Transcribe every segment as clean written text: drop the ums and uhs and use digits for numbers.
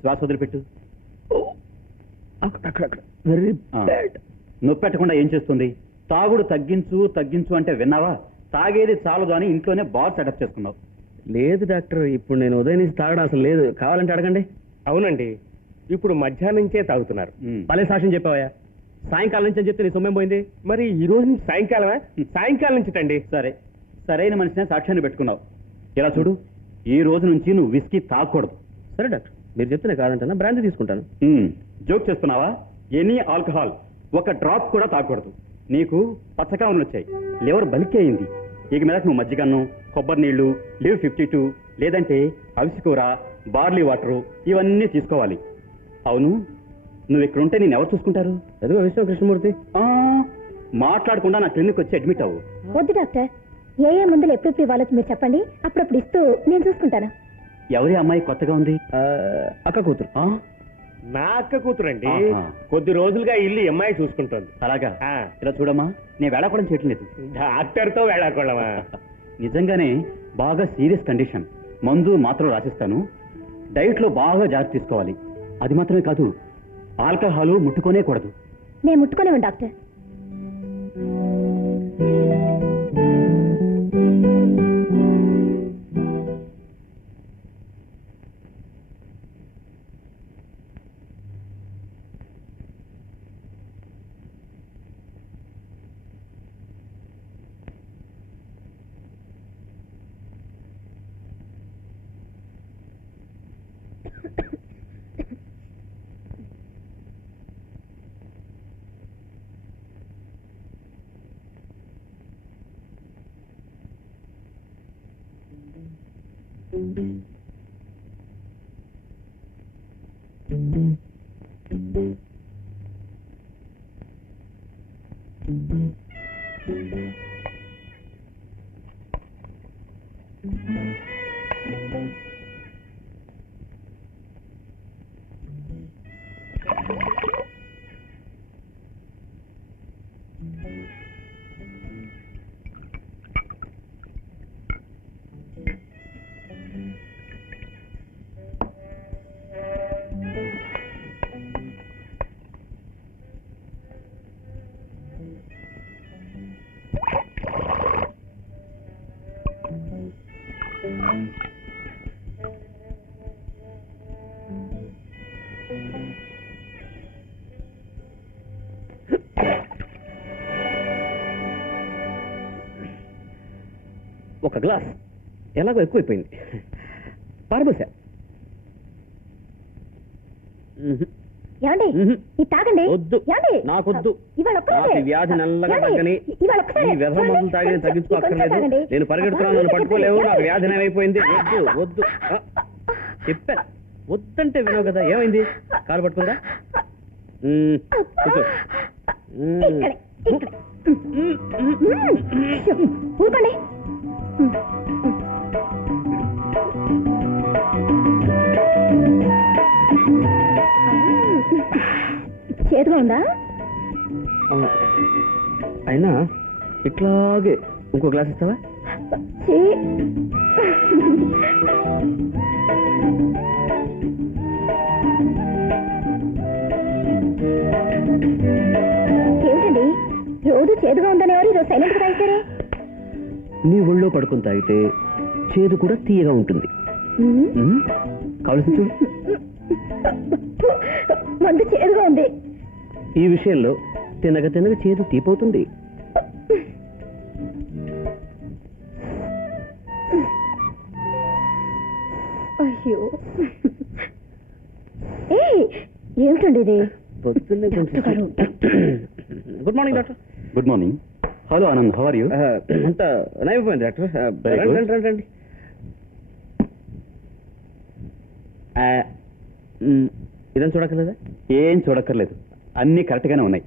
శ్వాస వదిలిపెట్టు. అక్కడక్కడ వెరీ బ్యాడ్. నొప్పి పెట్టకుండా ఏం చేస్తుంది? తాగుడు తగ్గించు తగ్గించు అంటే విన్నావా? తాగేది చాలదు అని ఇంట్లోనే బార్ సెటప్ చేసుకున్నావు. లేదు డాక్టర్, ఇప్పుడు నేను ఉదయం నుంచి తాగడం అసలు లేదు. కావాలంటే అడగండి. అవునండి, ఇప్పుడు మధ్యాహ్నం నుంచే తాగుతున్నారు. భలే సాక్ష్యం చెప్పావా? సాయంకాలం నుంచి అని చెప్తే నీ సొమ్మేం పోయింది? మరి ఈ రోజు నుంచి సాయంకాలమా? సాయంకాలం నుంచి అండి. సరే, సరైన మనిషినే సాక్ష్యాన్ని పెట్టుకున్నావు. ఇలా చూడు, ఈ రోజు నుంచి నువ్వు విస్కీ తాగకూడదు. సరే డాక్టర్, మీరు చెప్తే కాదంటున్నా, బ్రాంతి తీసుకుంటాను. జోక్ చేస్తున్నావా? ఎనీ ఆల్కహాల్ ఒక డ్రాప్ కూడా తాగకూడదు. నీకు పచ్చకామలు వచ్చాయి, లివర్ బలికే అయింది. ఇక మీద నువ్వు మజ్జిగన్నం, కొబ్బరి నీళ్లు, లివ్ 52 లేదంటే అవిసి కూర, బార్లీ వాటరు ఇవన్నీ తీసుకోవాలి. అవును, నువ్వు ఇక్కడ ఉంటే నేను ఎవరు చూసుకుంటారు? ఎదుగో విష్ణు కృష్ణమూర్తి. మాట్లాడకుండా నా క్లినిక్ వచ్చి అడ్మిట్ అవ్వు. వద్దు డాక్టర్, ఏ మందులు ఎప్పుడు ఇవ్వాలో మీరు చెప్పండి, అప్పుడప్పుడు ఇస్తూ నేను చూసుకుంటాను. ఎవరి అమ్మాయి కొత్తగా ఉంది? అక్క కూతురు. నా అక్క కూతురండి. కొద్ది రోజులుగా ఇల్లు అమ్మాయి చూసుకుంటుంది. అలాగా? ఇలా చూడమ్మా, నేను వేళాకోళం చేయట్లేదు. డాక్టర్తో వేళాకోళమా? నిజంగానే బాగా సీరియస్ కండిషన్. మందు మాత్రం రాసిస్తాను. డైట్లో బాగా జాగ్రత్త తీసుకోవాలి. అది మాత్రమే కాదు, ఆల్కహాల్ ముట్టుకోనే కూడదు. నేను ముట్టుకునేవాడు డాక్టర్. ఒక గ్లాస్ ఎలాగో ఎక్కువైపోయింది, పారబోసా. తాగండి. వద్దు, నాకొద్దు. నాకు వ్యాధి నల్లగా తగ్గని ఈ వ్యధ మందులు తాగిన తగ్గించుకోక్కర్లేదు. నేను పరిగెడుతున్నాను, నన్ను పట్టుకోలేవు. నాకు వ్యాధి ఏమైపోయింది. వద్దు వద్దు చెప్పా, వద్దంటే వినవు కదా. ఏమైంది? కాలు పట్టుకుందా? కూర్చో. ఊరుకోండి. చేదుగా ఉందా? అయినా ఇట్లాగే ఇంకో గ్లాస్ ఇస్తావా? ఏమిటండి రోజు చేదుగా ఉందని ఎవరు ఈరోజు సైలెంట్ గా తాగిస్తారే? నీ ఒళ్ళో పడుకుని తాగితే చేదు కూడా తీయగా ఉంటుంది. కావలసి చూడు. మందు చేదుగా ఉంది. ఈ విషయంలో తినగ తినగ చేదు తీపవుతుంది. అయ్యో, ఏమిటండి ఇది? పొద్దున్నే good morning doctor. Good morning. Hello Anand, how are you? అంతా నైపోయింది డాక్టర్. రండి. ఇదని చూడక్కర్లేదా? ఏం చూడక్కర్లేదు, అన్ని కరెక్ట్ గానే ఉన్నాయి.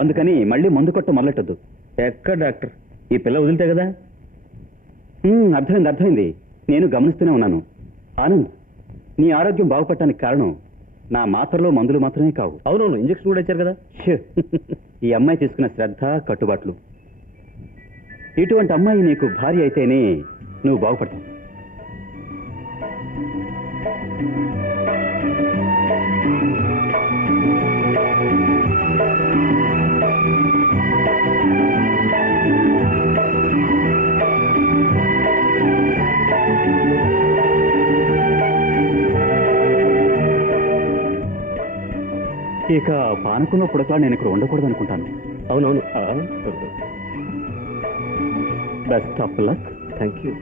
అందుకని మళ్ళీ మందు కొట్టు మొదలెట్టద్దు. ఎక్కడ డాక్టర్, ఈ పిల్ల వదిలితే కదా. అర్థమైంది. నేను గమనిస్తూనే ఉన్నాను. ఆనంద్, నీ ఆరోగ్యం బాగుపడటానికి కారణం నా మాత్రలో మందులు మాత్రమే కావు. అవునవును, ఇంజక్షన్ కూడా ఇచ్చారు కదా. ఈ అమ్మాయి తీసుకున్న శ్రద్ధ, కట్టుబాట్లు. ఇటువంటి అమ్మాయి నీకు భార్య అయితేనే నువ్వు బాగుపడతావు. ఇక పానకంలో పుడక నేను ఇక్కడ ఉండకూడదు అనుకుంటాను. అవునవును. Best of luck. Thank you.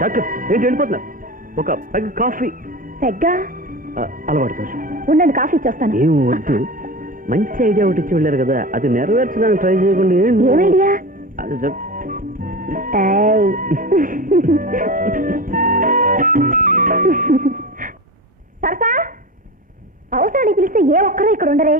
Doctor ఏంటి వెళ్ళిపోతున్నా? ఒక పెగ్ కాఫీ. పెగ్గా అలవాటు దోషం. ఉండండి, కాఫీ ఇచ్చేస్తాను. ఏం వద్దు, మంచి ఐడియా ఒకటి ఇచ్చి వెళ్ళారు కదా, అది నెరవేర్చడానికి ట్రై చేయకుండా ఏం ఐడియా? అది సరసా, అవసరానికి పిలిస్తే ఏ ఒక్కరూ ఇక్కడ ఉండరే.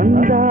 అందాల